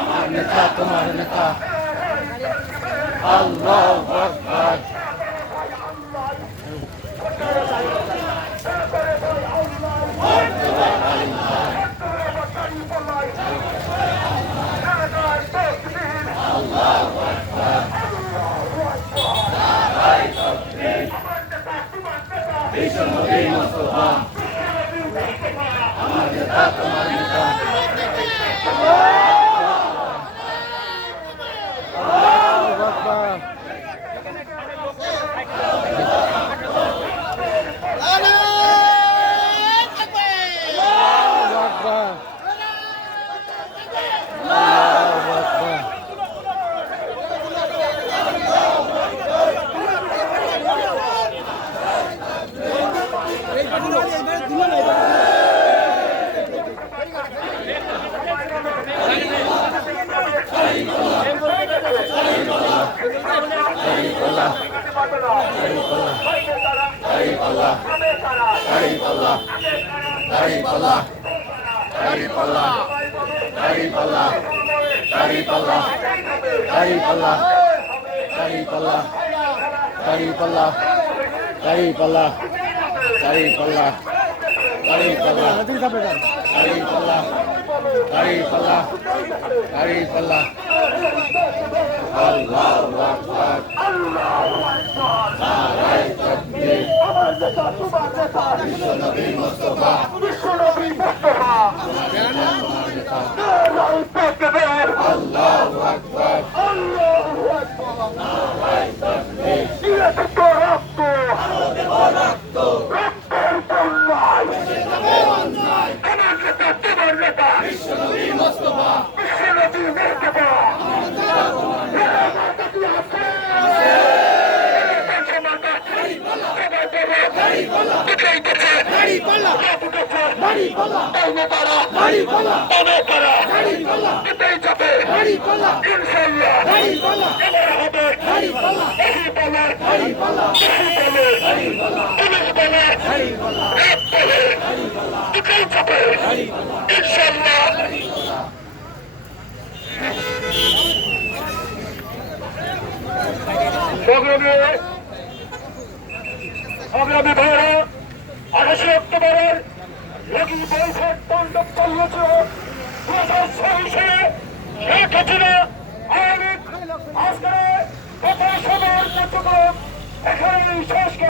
আমার নেতা তোমার নেতা আল্লাহ আমার নেতা তোমার নেতা আল্লাহু আকবার আল্লাহু আকবার আল্লাহু আকবার আল্লাহ আল্লাহ আল্লাহ আল্লাহ আল্লাহ আল্লাহ পাল্লা দাড়ি পাল্লা দাড়ি পাল্লা দাড়ি পাল্লা দাড়ি পাল্লা দাড়ি পাল্লা এটাই যাবে দাড়ি পাল্লা ইনশাআল্লাহ দাড়ি পাল্লা এবার হবে দাড়ি পাল্লা দাড়ি পাল্লা দাড়ি পাল্লা দাড়ি পাল্লা পুলিশ ভাইরা নাকি বৈঠক বন্ধ করিয়েছিল দু হাজার চব্বিশে শেখ হাসিনা আওয়ামী আজকে কথা সবার মতো এখানে শেষ